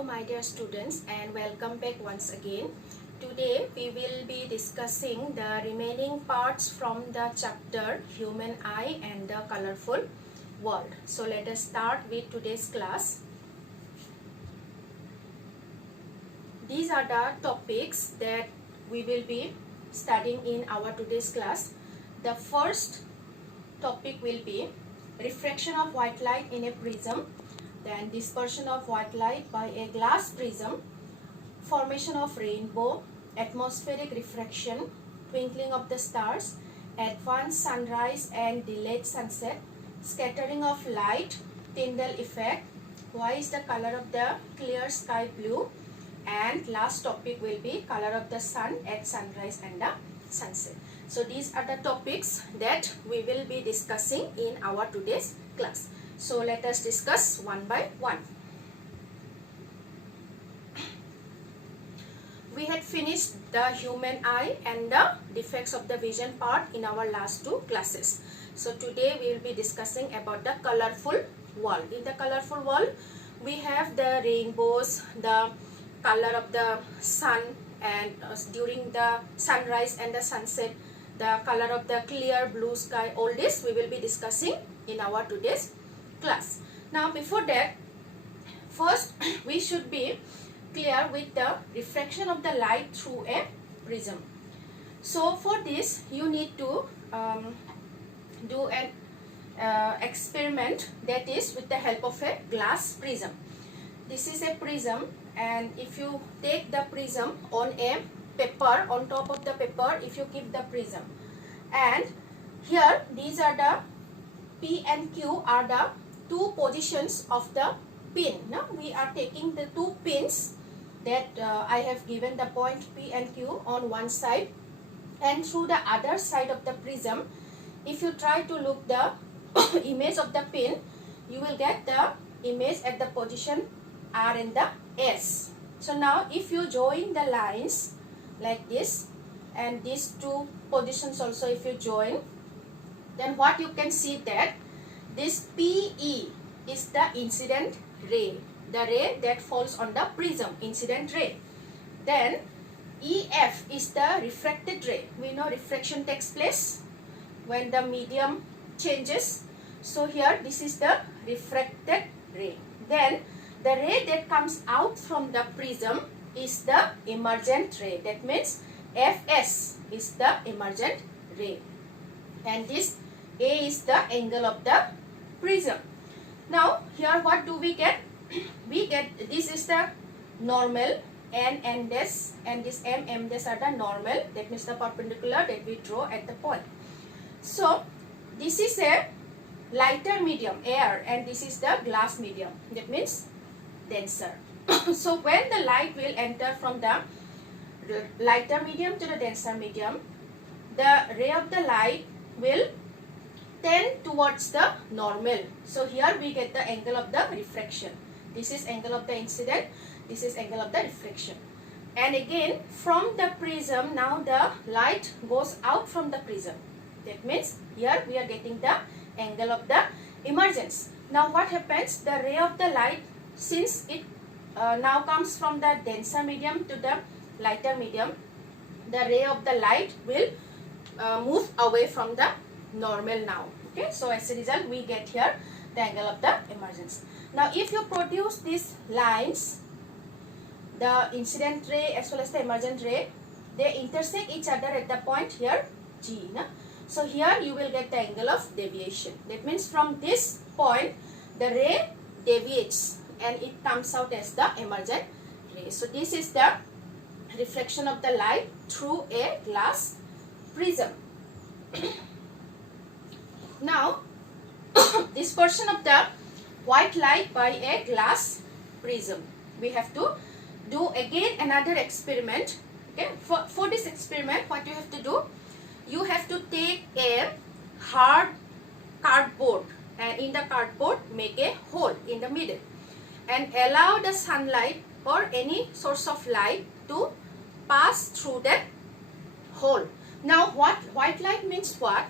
Hello my dear students, and welcome back once again. Today we will be discussing the remaining parts from the chapter Human Eye and the Colorful World. So let us start with today's class. These are the topics that we will be studying in our today's class. The first topic will be refraction of white light in a prism, then dispersion of white light by a glass prism, formation of rainbow, atmospheric refraction, twinkling of the stars, advanced sunrise and delayed sunset, scattering of light, Tyndall effect, why is the color of the clear sky blue, and last topic will be color of the sun at sunrise and the sunset. So these are the topics that we will be discussing in our today's class. So let us discuss one by one. We had finished the human eye and the defects of the vision part in our last two classes. So today we will be discussing about the colorful world. In the colorful world, we have the rainbows, the color of the sun, and during the sunrise and the sunset, the color of the clear blue sky. All this we will be discussing in our today's class. Now before that, first we should be clear with the refraction of the light through a prism. So for this you need to do an experiment, that is with the help of a glass prism. This is a prism, and if you take the prism on a paper, on top of the paper, if you keep the prism, and here these are the P and Q are the two positions of the pin. Now we are taking the two pins that I have given the point P and Q on one side, and through the other side of the prism, if you try to look the image of the pin, you will get the image at the position R and the S. So now if you join the lines like this, and these two positions also if you join, then what you can see that this PE is the incident ray, the ray that falls on the prism, incident ray. Then EF is the refracted ray. We know refraction takes place when the medium changes. So here this is the refracted ray. Then the ray that comes out from the prism is the emergent ray. That means FS is the emergent ray. And this A is the angle of the prism. Now here what do we get? We get, this is the normal, N dash and this M dash are the normal. That means the perpendicular that we draw at the point. So this is a lighter medium, air, and this is the glass medium. That means denser. So when the light will enter from the lighter medium to the denser medium, the ray of the light will tend towards the normal. So here we get the angle of the refraction. This is angle of the incident, this is angle of the refraction. And again from the prism, now the light goes out from the prism. That means here we are getting the angle of the emergence. Now what happens? The ray of the light, since it now comes from the denser medium to the lighter medium, the ray of the light will move away from the normal now. Okay, so as a result we get here the angle of the emergence. Now if you produce these lines, the incident ray as well as the emergent ray, they intersect each other at the point here G. No? So here you will get the angle of deviation. That means from this point the ray deviates and it comes out as the emergent ray. So this is the reflection of the light through a glass prism. Now dispersion of the white light by a glass prism. We have to do again another experiment. Okay, for this experiment what you have to do, you have to take a hard cardboard, and in the cardboard make a hole in the middle and allow the sunlight or any source of light to pass through that hole. Now what white light means what?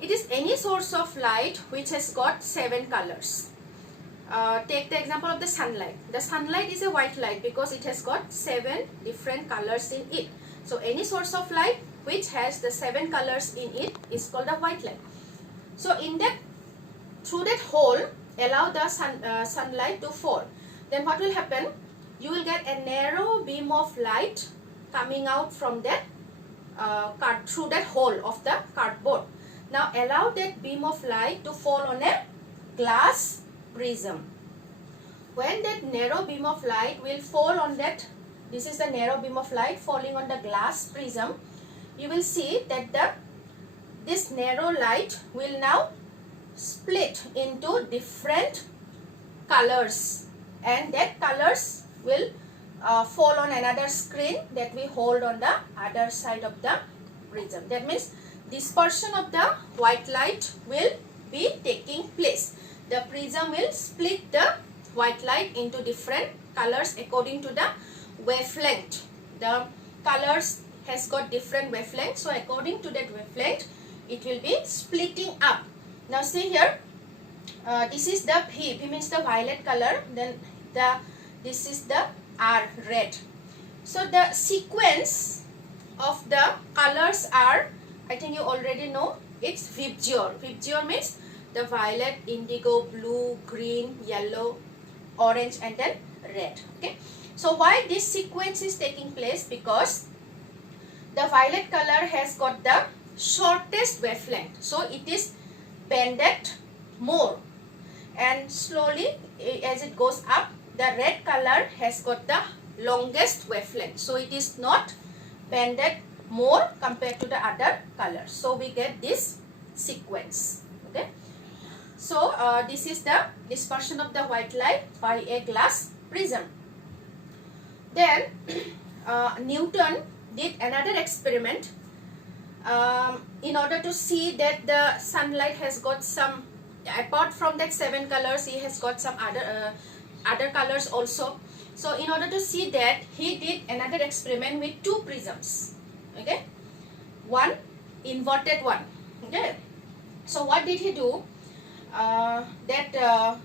It is any source of light which has got 7 colors. take the example of the sunlight. The sunlight is a white light because it has got 7 different colors in it. So any source of light which has the 7 colors in it is called a white light. So in that, through that hole, allow the sunlight to fall. Then what will happen? You will get a narrow beam of light coming out from that through that hole of the cardboard. Now allow that beam of light to fall on a glass prism. When that narrow beam of light will fall on that, this is the narrow beam of light falling on the glass prism, you will see that this narrow light will now split into different colors, and that colors will fall on another screen that we hold on the other side of the prism. That means dispersion of the white light will be taking place. The prism will split the white light into different colors according to the wavelength. The colors has got different wavelength, so according to that wavelength it will be splitting up. Now see here, this is the V. V means the violet color, then this is the R, red. So the sequence of the colors are, I think you already know, it's VIBGYOR. VIBGYOR means the violet, indigo, blue, green, yellow, orange, and then red. Okay. So why this sequence is taking place? Because the violet color has got the shortest wavelength, so it is bended more, and slowly as it goes up, the red color has got the longest wavelength, so it is not bended more compared to the other colors. So we get this sequence. Okay. So this is the dispersion of the white light by a glass prism. Then Newton did another experiment in order to see that the sunlight has got some, apart from that 7 colors, he has got some other colors also. So in order to see that, he did another experiment with 2 prisms. Okay, one inverted one. Okay, so what did he do?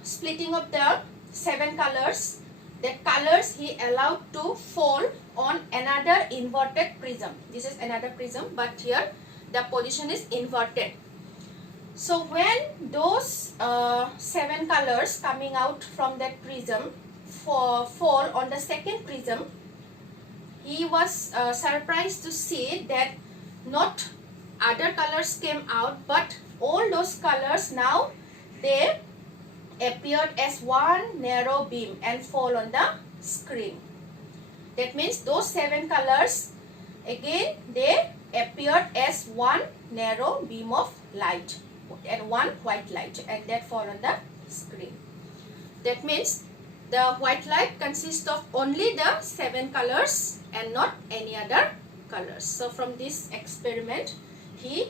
Splitting of the 7 colors, that colors he allowed to fall on another inverted prism. This is another prism, but here the position is inverted. So when those 7 colors coming out from that prism fall on the second prism, he was surprised to see that not other colors came out, but all those colors now they appeared as one narrow beam and fall on the screen. That means those 7 colors again they appeared as one narrow beam of light and one white light, and that fall on the screen. That means the white light consists of only the 7 colors and not any other colors. So from this experiment he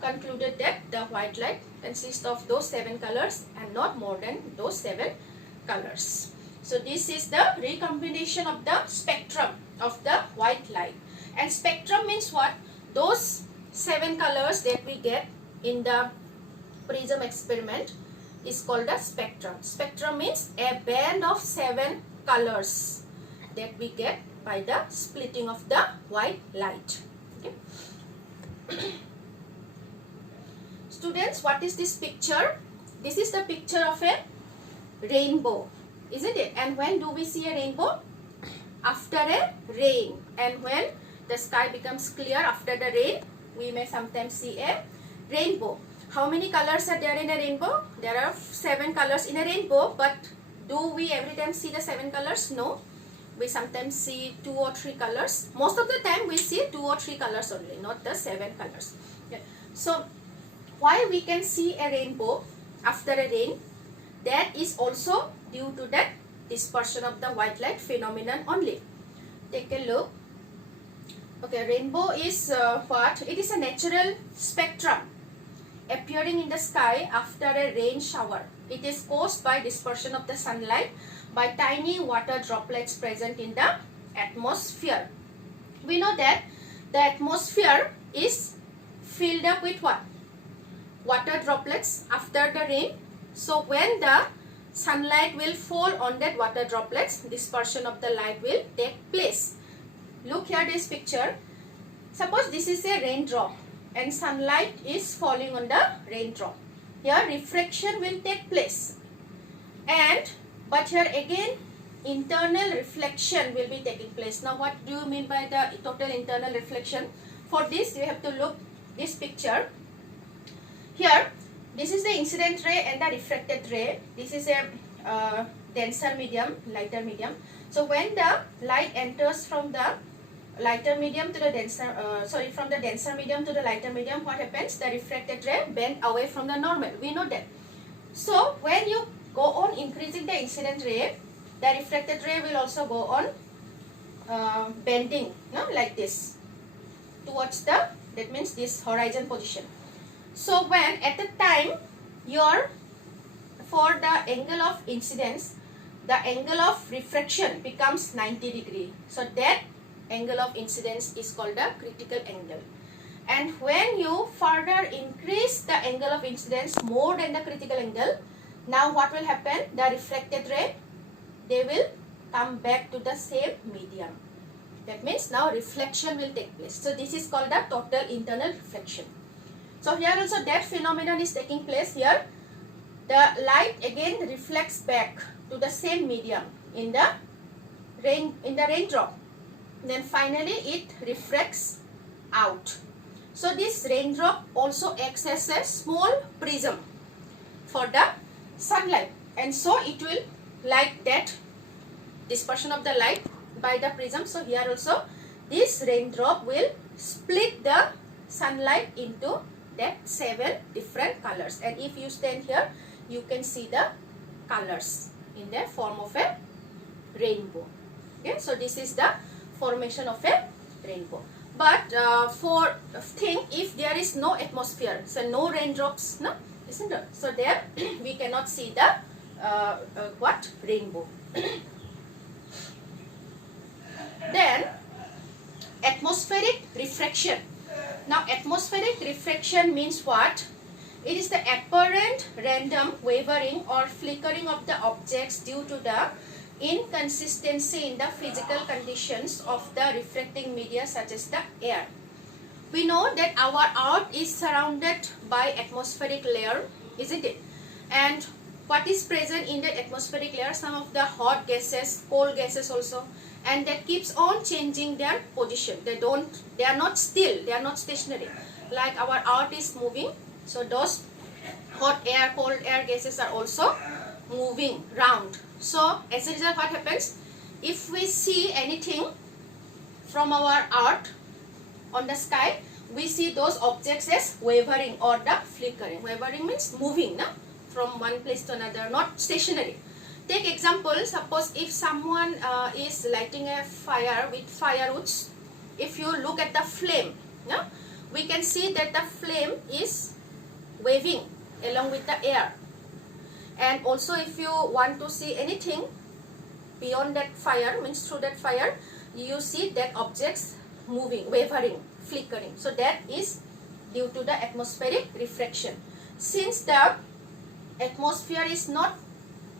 concluded that the white light consists of those 7 colors and not more than those 7 colors. So this is the recombination of the spectrum of the white light. And spectrum means what? Those 7 colors that we get in the prism experiment is called a spectrum. Spectrum means a band of 7 colors that we get by the splitting of the white light. Okay. Students, what is this picture? This is the picture of a rainbow, isn't it? And when do we see a rainbow? After a rain. And when the sky becomes clear after the rain, we may sometimes see a rainbow. How many colors are there in a rainbow? There are 7 colors in a rainbow, but do we every time see the 7 colors? No. We sometimes see 2 or 3 colors. Most of the time we see 2 or 3 colors only, not the 7 colors. Okay. So why we can see a rainbow after a rain? That is also due to that dispersion of the white light phenomenon only. Take a look. Okay, rainbow is what? It is a natural spectrum appearing in the sky after a rain shower. It is caused by dispersion of the sunlight by tiny water droplets present in the atmosphere. We know that the atmosphere is filled up with what? Water droplets after the rain. So when the sunlight will fall on that water droplets, dispersion of the light will take place. Look here this picture. Suppose this is a raindrop and sunlight is falling on the raindrop. Here refraction will take place, and but here again internal reflection will be taking place. Now what do you mean by the total internal reflection? For this you have to look this picture. Here this is the incident ray and the refracted ray. This is a denser medium, lighter medium. So when the light enters from the lighter medium to the denser, from the denser medium to the lighter medium, what happens? The refracted ray bend away from the normal. We know that. So when you go on increasing the incident ray, the refracted ray will also go on bending, no, like this towards the, that means this horizon position. So when at the time for the angle of incidence, the angle of refraction becomes 90 degree. So that angle of incidence is called the critical angle. And when you further increase the angle of incidence more than the critical angle, now what will happen? The refracted ray, they will come back to the same medium. That means now reflection will take place. So this is called the total internal reflection. So here also that phenomenon is taking place. Here the light again reflects back to the same medium in the raindrop. Then finally it refracts out. So this raindrop also acts as a small prism for the sunlight, and so it will, like that, dispersion of the light by the prism. So here also this raindrop will split the sunlight into that 7 different colors, and if you stand here you can see the colors in the form of a rainbow. Okay, so this is the formation of a rainbow. But think if there is no atmosphere, so no raindrops, no, isn't it? So there we cannot see the rainbow. Then atmospheric refraction. Now atmospheric refraction means what? It is the apparent random wavering or flickering of the objects due to the inconsistency in the physical conditions of the refracting media such as the air. We know that our earth is surrounded by atmospheric layer, isn't it? And what is present in that atmospheric layer? Some of the hot gases, cold gases also, and that keeps on changing their position. They are not still, they are not stationary. Like our earth is moving, so those hot air, cold air gases are also moving round. So as a result, what happens? If we see anything from our earth on the sky, we see those objects as wavering or the flickering. Wavering means moving, no? From one place to another, not stationary. Take example, suppose if someone is lighting a fire with firewoods, if you look at the flame, no? We can see that the flame is waving along with the air. And also if you want to see anything beyond that fire, means through that fire, you see that objects moving, wavering, flickering. So that is due to the atmospheric refraction. Since the atmosphere is not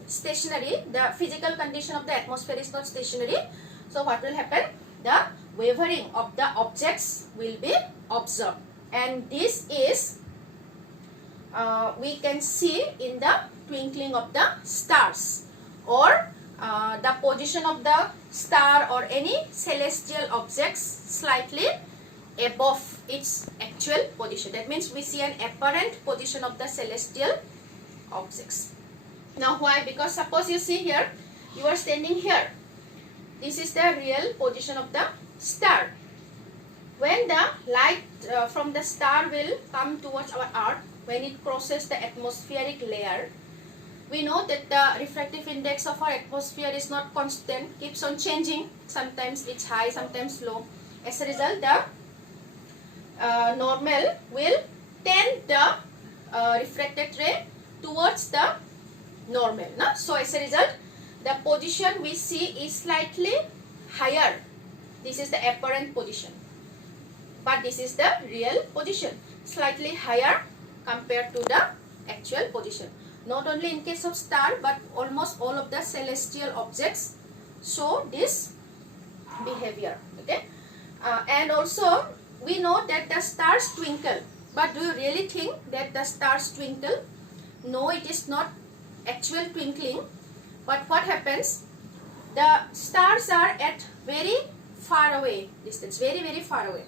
stationary, the physical condition of the atmosphere is not stationary, so what will happen? The wavering of the objects will be observed. And this is we can see in the twinkling of the stars, or the position of the star or any celestial objects slightly above its actual position. That means we see an apparent position of the celestial objects. Now why? Because suppose you see here, you are standing here. This is the real position of the star. When the light from the star will come towards our earth, when it crosses the atmospheric layer, we know that the refractive index of our atmosphere is not constant, keeps on changing. Sometimes it's high, sometimes low. As a result, the normal will tend the refracted ray towards the normal. No? So as a result, the position we see is slightly higher. This is the apparent position, but this is the real position, slightly higher compared to the actual position. Not only in case of star, but almost all of the celestial objects show this behavior. Okay, and also we know that the stars twinkle, but do you really think that the stars twinkle? No, it is not actual twinkling. But what happens? The stars are at very far away distance, very far away,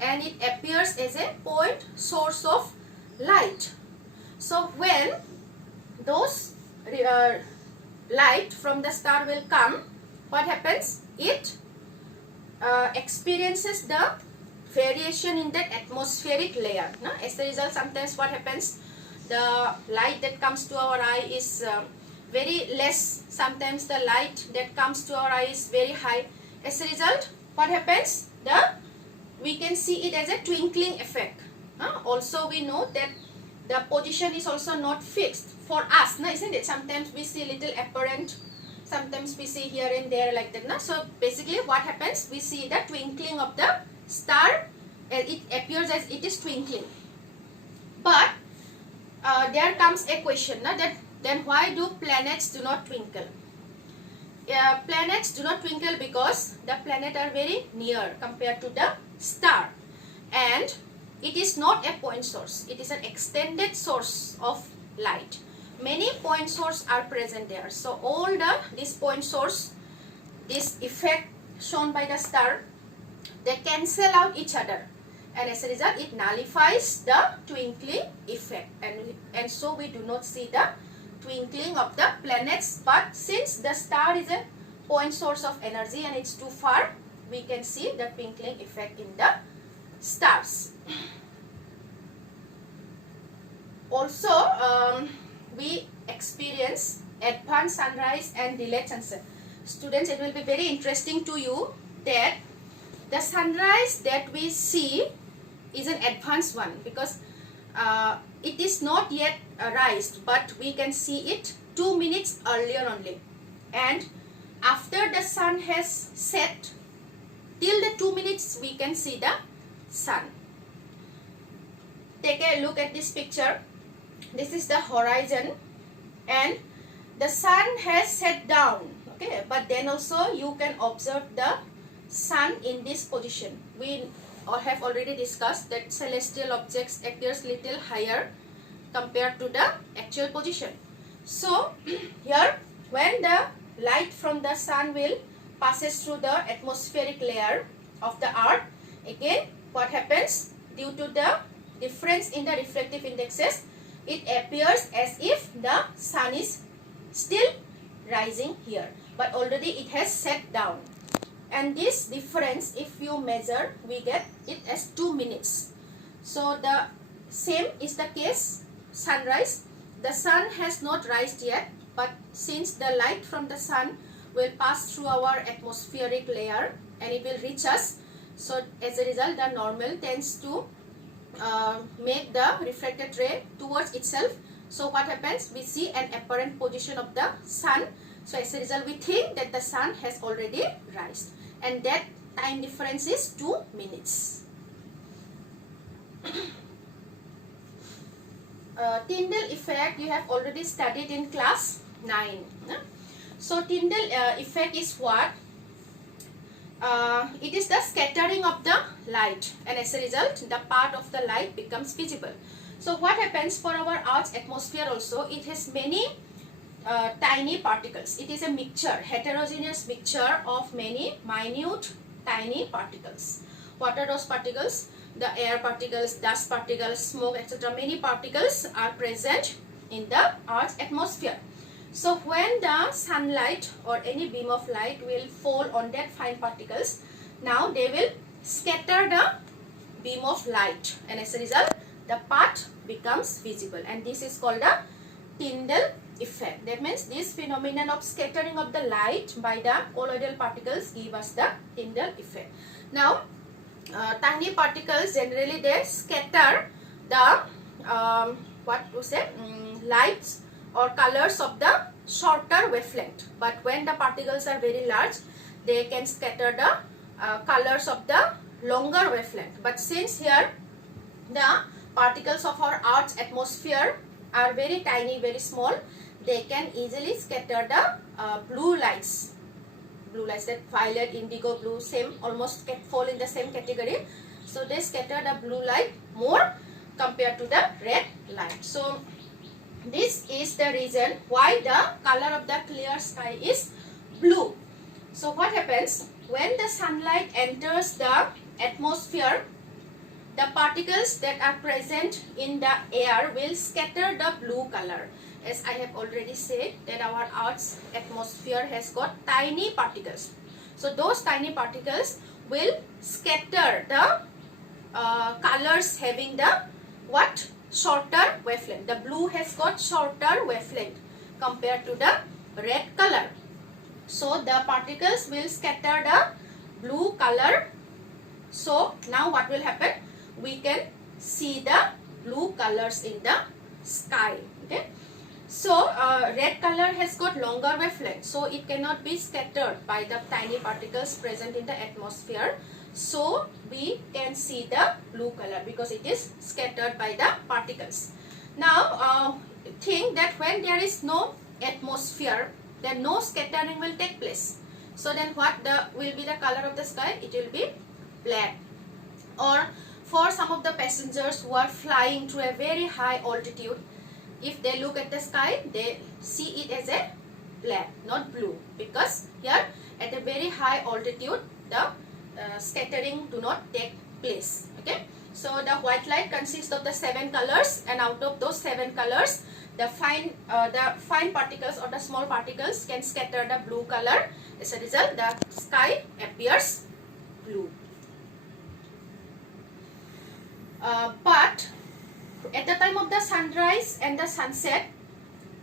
and it appears as a point source of light. So when those light from the star will come, what happens? It experiences the variation in that atmospheric layer. No? As a result, sometimes what happens? The light that comes to our eye is very less. Sometimes the light that comes to our eye is very high. As a result, what happens? We can see it as a twinkling effect. Also, we know that the position is also not fixed for us, isn't it? Sometimes we see little apparent, sometimes we see here and there like that. So basically what happens? We see the twinkling of the star, it appears as it is twinkling. But there comes a question, that then why do planets do not twinkle? Planets do not twinkle because the planets are very near compared to the star, and it is not a point source. It is an extended source of light. Many point sources are present there. So all this point source, this effect shown by the star, they cancel out each other, and as a result it nullifies the twinkling effect, and so we do not see the twinkling of the planets. But since the star is a point source of energy and it's too far, we can see the twinkling effect in the stars. Also, we experience advanced sunrise and delayed sunset. Students, it will be very interesting to you that the sunrise that we see is an advanced one, because it is not yet rised, but we can see it 2 minutes earlier only, and after the sun has set, till the 2 minutes we can see the sun. Take a look at this picture. This is the horizon and the sun has set down, okay, but then also you can observe the sun in this position. We have already discussed that celestial objects appears little higher compared to the actual position. So here, when the light from the sun will passes through the atmospheric layer of the earth, again what happens? Due to the difference in the refractive indexes, it appears as if the sun is still rising here, but already it has set down. And this difference, if you measure, we get it as 2 minutes. So the same is the case sunrise. The sun has not risen yet, but since the light from the sun will pass through our atmospheric layer and it will reach us, so as a result the normal tends to make the reflected ray towards itself. So what happens? We see an apparent position of the sun. So as a result, we think that the sun has already risen, and that time difference is 2 minutes. Tyndall effect you have already studied in class 9. So Tyndall effect is what? It is the scattering of the light, and as a result the part of the light becomes visible. So what happens for our Earth's atmosphere also? It has many tiny particles. It is a mixture, heterogeneous mixture of many minute tiny particles. What are those particles? The air particles, dust particles, smoke, etc. Many particles are present in the Earth's atmosphere. So when the sunlight or any beam of light will fall on that fine particles, now they will scatter the beam of light, and as a result the part becomes visible, and this is called the Tyndall effect. That means this phenomenon of scattering of the light by the colloidal particles give us the Tyndall effect. Now tiny particles generally they scatter the lights or colors of the shorter wavelength, but when the particles are very large, they can scatter the colors of the longer wavelength. But since here the particles of our Earth's atmosphere are very tiny, very small, they can easily scatter the blue lights. Blue lights, that violet, indigo, blue, same, almost fall in the same category. So they scatter the blue light more compared to the red light. So this is the reason why the color of the clear sky is blue. So what happens when the sunlight enters the atmosphere? The particles that are present in the air will scatter the blue color. As I have already said that our Earth's atmosphere has got tiny particles. So those tiny particles will scatter the colors having the what? Shorter wavelength. The blue has got shorter wavelength compared to the red color. So the particles will scatter the blue color. So now what will happen? We can see the blue colors in the sky. Okay. So red color has got longer wavelength, so it cannot be scattered by the tiny particles present in the atmosphere. So we can see the blue color because it is scattered by the particles. Now think that when there is no atmosphere, then no scattering will take place. So then what will be the color of the sky? It will be black. Or for some of the passengers who are flying to a very high altitude, if they look at the sky, they see it as a black, not blue, because here at a very high altitude the scattering do not take place. Okay, so the white light consists of the 7 colors, and out of those 7 colors, the fine particles or the small particles can scatter the blue color. As a result, the sky appears blue. But at the time of the sunrise and the sunset,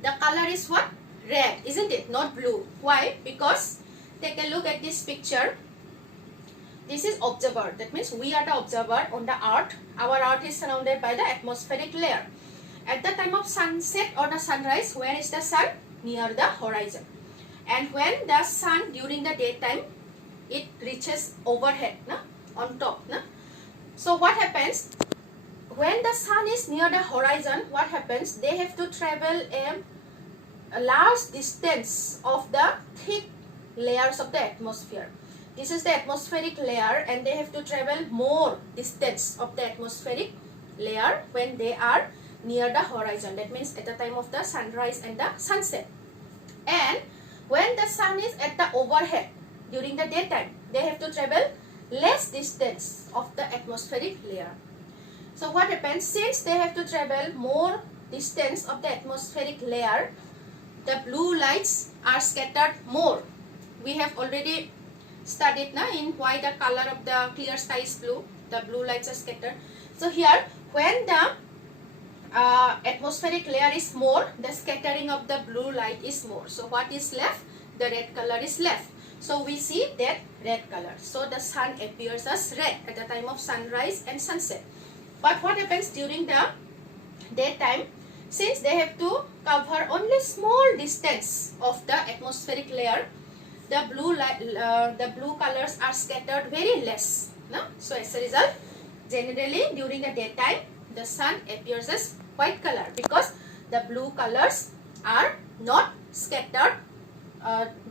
the color is what? Red, isn't it? Not blue. Why? Because take a look at this picture. This is observer. That means we are the observer on the earth. Our earth is surrounded by the atmospheric layer. At the time of sunset or the sunrise, where is the sun? Near the horizon. And when the sun during the daytime, it reaches overhead, on top. So what happens? When the sun is near the horizon, what happens? They have to travel a large distance of the thick layers of the atmosphere. This is the atmospheric layer, and they have to travel more distance of the atmospheric layer when they are near the horizon. That means at the time of the sunrise and the sunset. And when the sun is at the overhead during the daytime, they have to travel less distance of the atmospheric layer. So what happens? Since they have to travel more distance of the atmospheric layer, the blue lights are scattered more. We have already studied in why the color of the clear sky is blue. The blue lights are scattered. So here, when the atmospheric layer is more, the scattering of the blue light is more. So what is left? The red color is left. So we see that red color. So the sun appears as red at the time of sunrise and sunset. But what happens during the daytime? Since they have to cover only small distance of the atmospheric layer, the blue colors are scattered very less. So as a result, generally during the daytime, the sun appears as white color because the blue colors are not scattered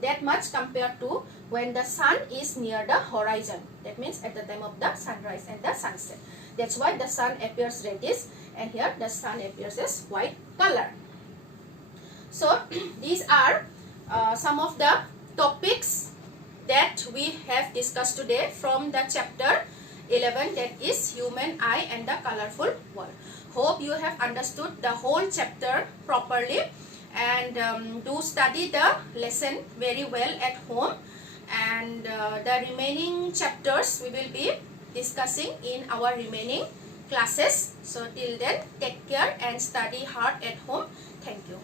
that much compared to when the sun is near the horizon. That means at the time of the sunrise and the sunset. That's why the sun appears reddish, and here the sun appears as white color. So these are some of the topics that we have discussed today from the chapter 11, that is Human Eye and the Colorful World. Hope you have understood the whole chapter properly, and do study the lesson very well at home, and the remaining chapters we will be discussing in our remaining classes. So till then, take care and study hard at home. Thank you.